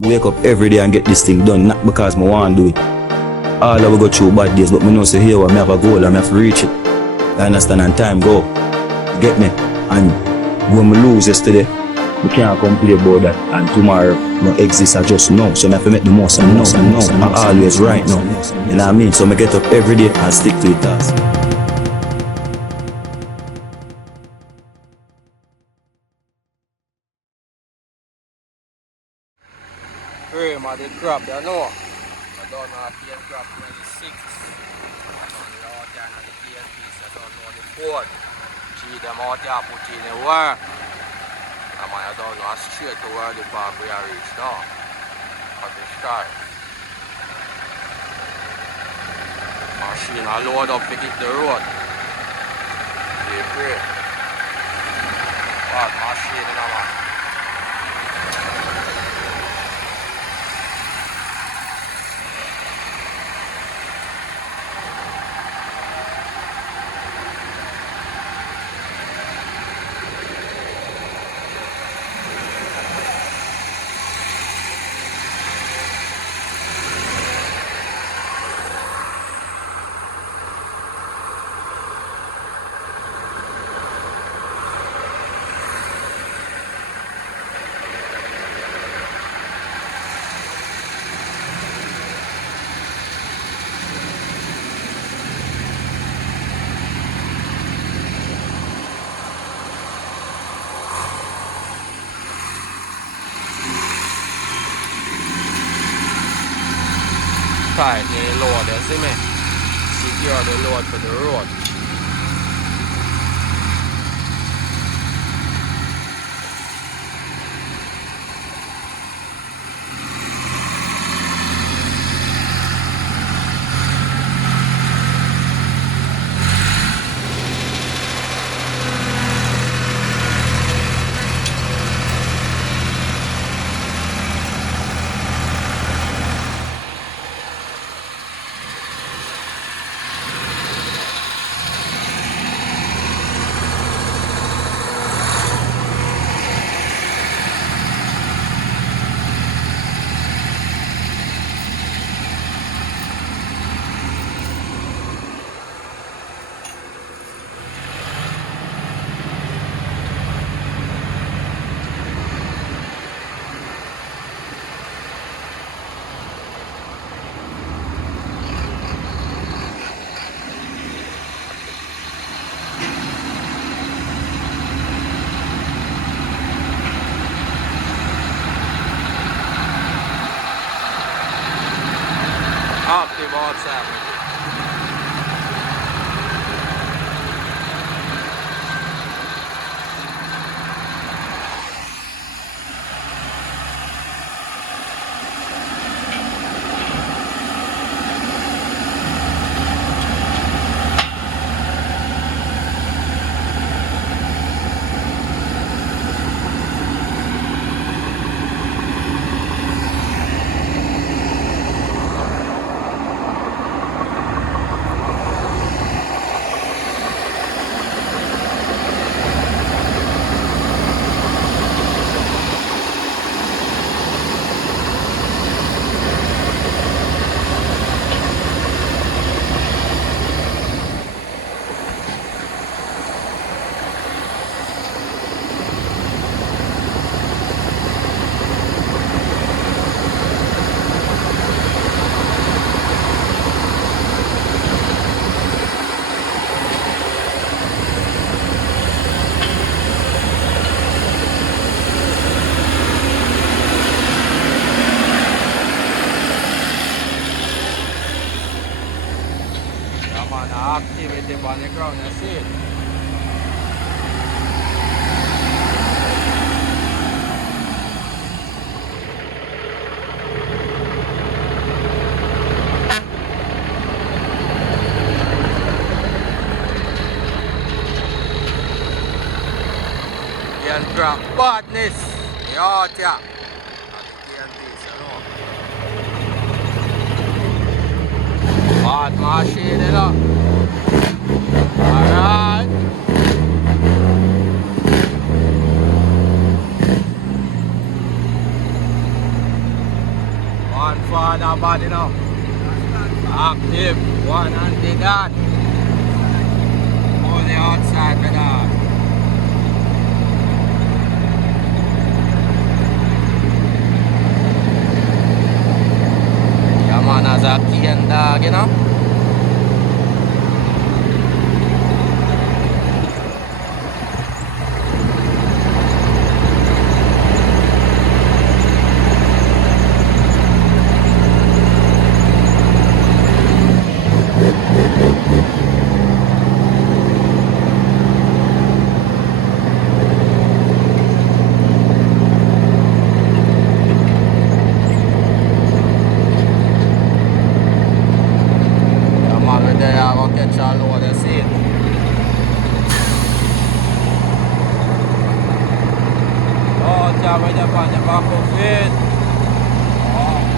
Wake up every day and get this thing done, not because I want to do it. All I will go through bad days, but I know say here I have a goal and I have to reach it. I understand, and time go. Get me? And when we lose yesterday, we can't complain about that. And tomorrow no exists, I just know. So I have to make the most and know. I'm always right now. You know what I mean? So I get up every day and stick to the task. Frame of the crop, you know. I don't know if the crop 26. I don't know how kind of the PNP, so I don't know the fourth. See them out there put in the work. I don't know straight to where the park we are reached now. But the sky. Machine a load up to hit the road. They pray. But machine in a man. Tight the load, you see me? Secure the load for the road. Active outside. Activity on the ground, you see it. You can drop badness out here. Bad machine, you know. Alright. One father body now. Active. One anti dad. On the outside with that. Yeah man, as a key and dog, you know. Catch all over the scene. Oh, jam with the pan, the back of it. Oh.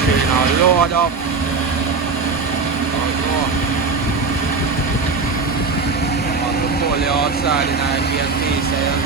machine are load up. On the pulley outside in our PNP sales.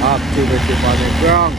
Activity on the ground.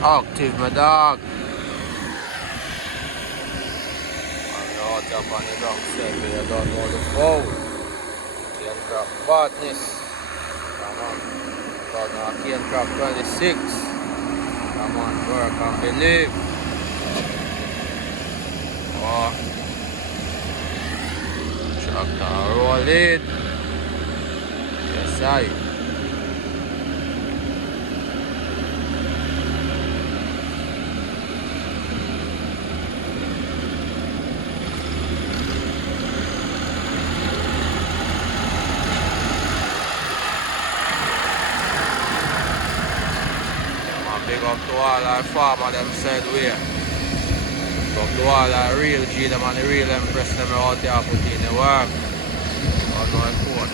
Active, my dog. Out up on the ground set, we don't know the foul. Cane crop badness. Come on. Got now cane crop 26. Come on, work and believe. Oh. Tractor roll it. Yes, I. Big up to all our farmers them said way. Big up to all our real G them and the real Empress them out there put in the work. Out on the court.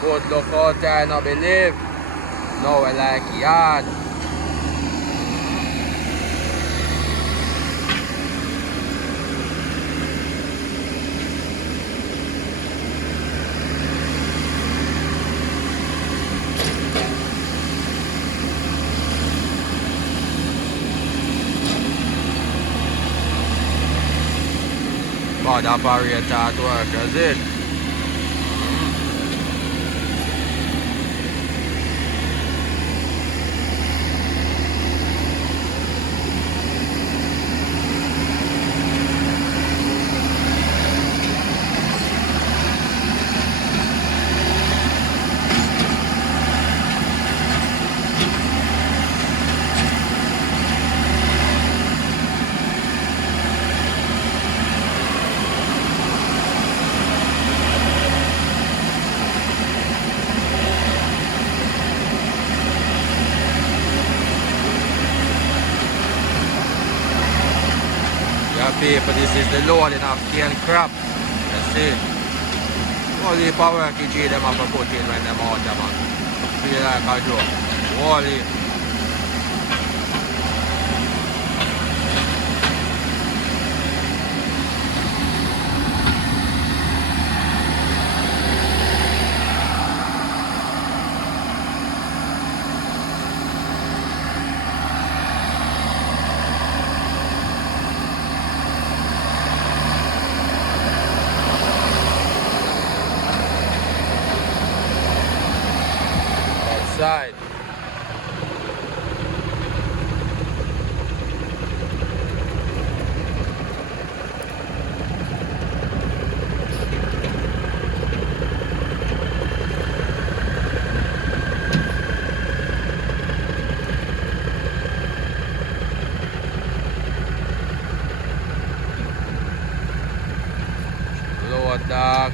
Good look out there, no believe. No, I like yard. God, operator at work, is it? People, this is the loading of cane crab. You see, only power kg them have to put in when them out there, man. Feel like a joke. Holy. Outside. Lower dog.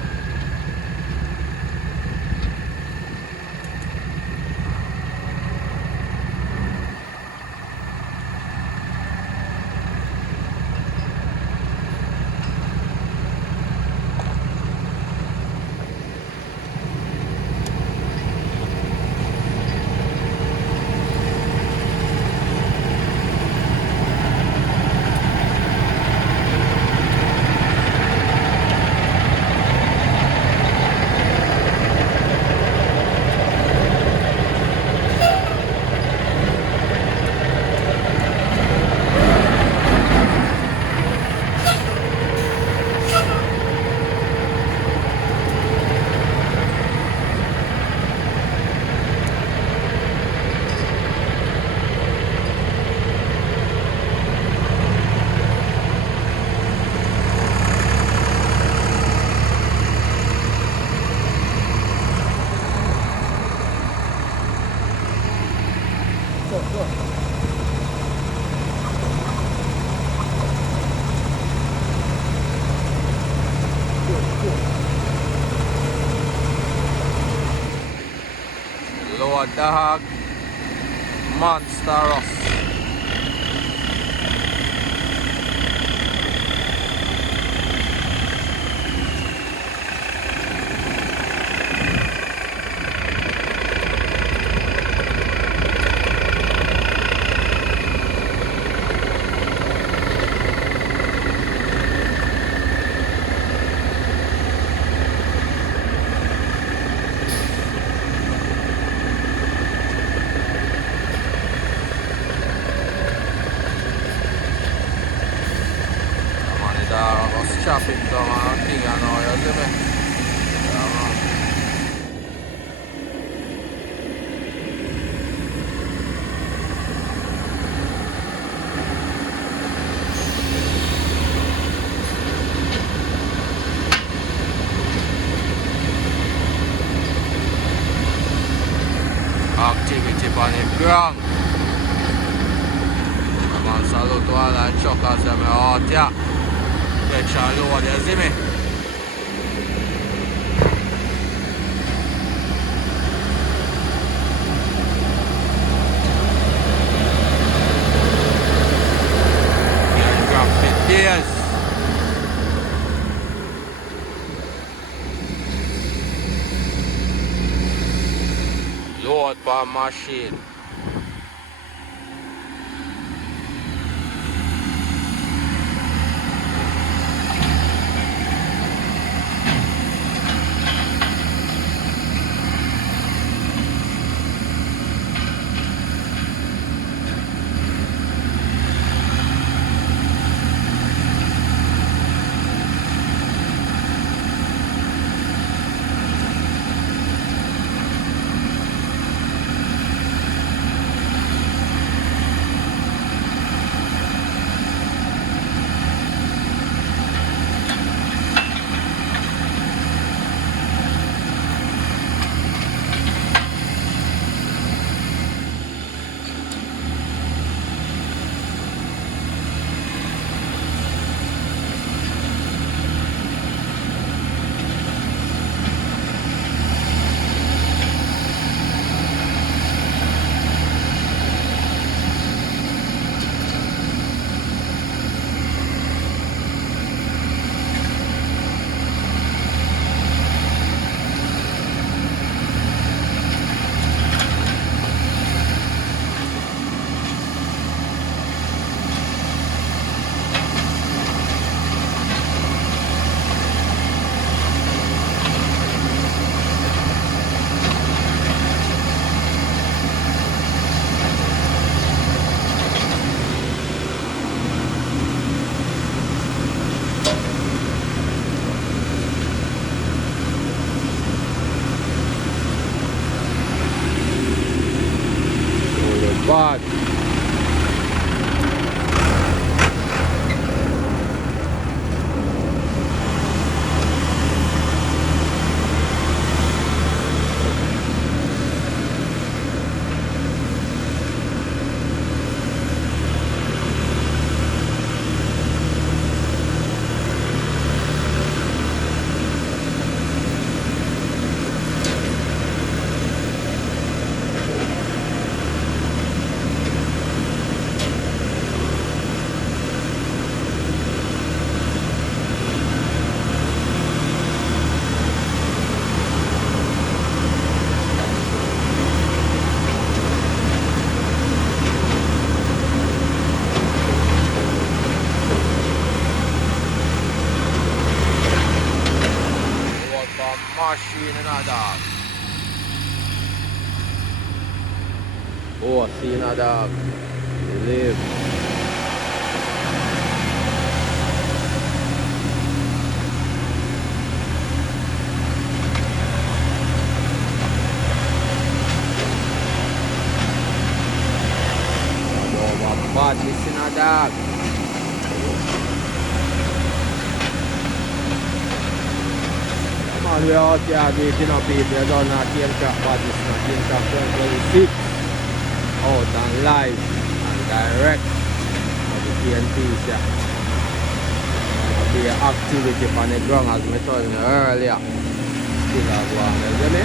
Lower dog. Monstrous. Shopping down and thing and all, you see me? Yeah, man. Activity on the ground. Come on, salute to all the truckers that are out here. Extra load, you see me? Here, drop it, yes. out for machine. Bad. Machine and a dog. Oh, see a dog. Live. Oh, bad missing a dog. We out here beating up people. You don't know Cane Crop badness now. Cane Crop 2026 out and live and direct of the TNTs. Yeah. The activity on the ground as I told you earlier. Still a go on, you see me?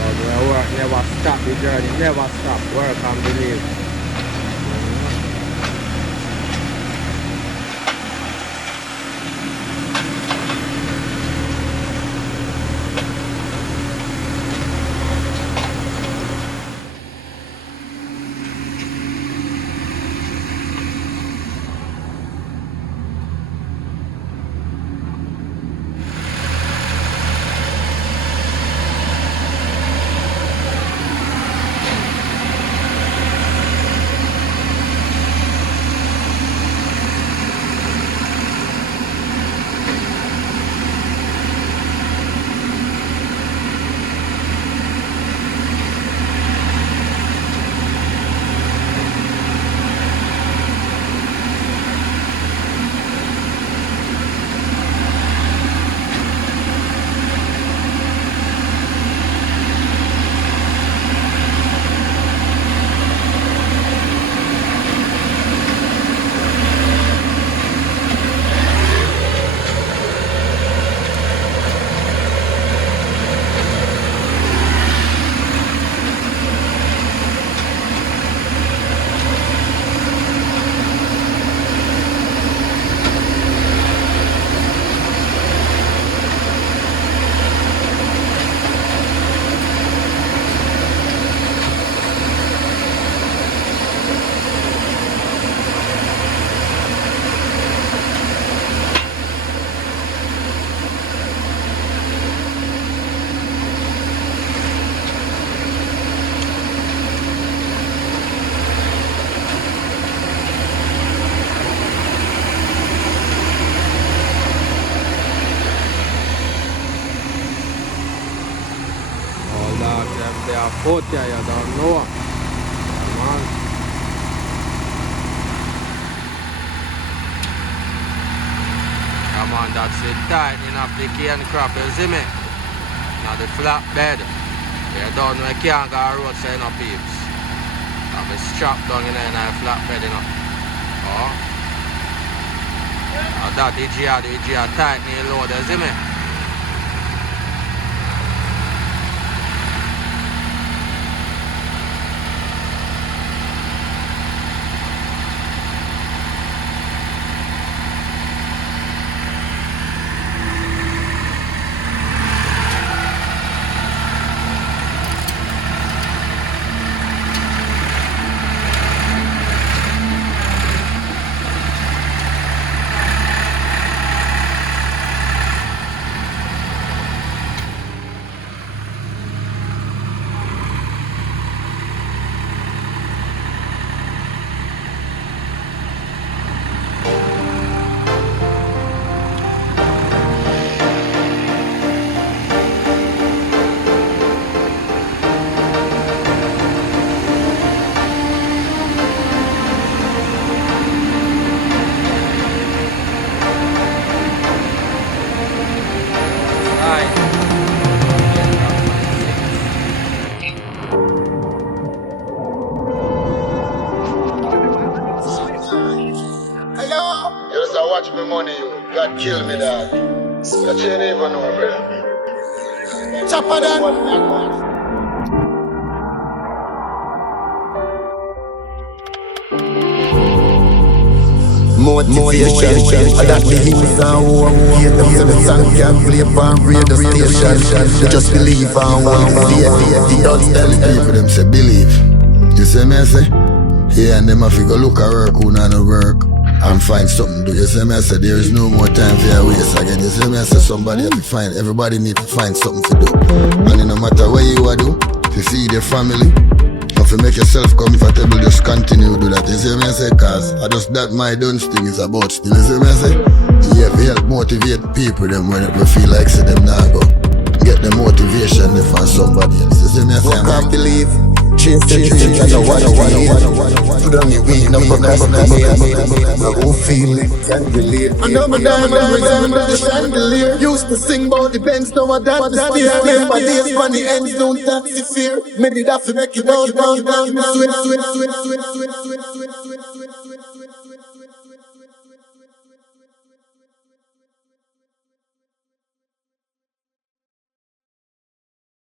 But the work never stop, the journey never stop. Work and believe. them they are put there, you don't know. Man. Come on, that's it tightening up the cane crop, you see me? Now the flat bed. You don't know you can't go road so you know peeps. I'm a strap down in there and a flat bed, you know. Oh. Now that the EGR tightening load, you see me? Watch me money, you. God kill me, dog. That you ain't even know, brother. Chopper then. Motivation, that the hills are overpaid. Them say the song can't play on radio station. Just believe on one day. Don't tell the people, them say believe. You see me, I say? Yeah, and them have to go look at work who not work and find something to do. You see me, I say there is no more time for your waste again. You see me, I say somebody have to find, everybody need to find something to do. And it no matter what you are do, to feed your family, if you make yourself comfortable, just continue to do that. You see me, I say, cause I just that my done thing is about still. You see me, I say, you have to help motivate people them when we feel like say them now go. Get the motivation from somebody else. You see me, I say, I can't believe. Chase the dream, I don't wanna put on your weed, no procrastinate. Who feel it, can't relate. I know my diamond resemble the chandelier. Used to sing about the Benz, now I dance the steer. Remember days when the ends don't taxi fear. Maybe that's to make you down, sweat.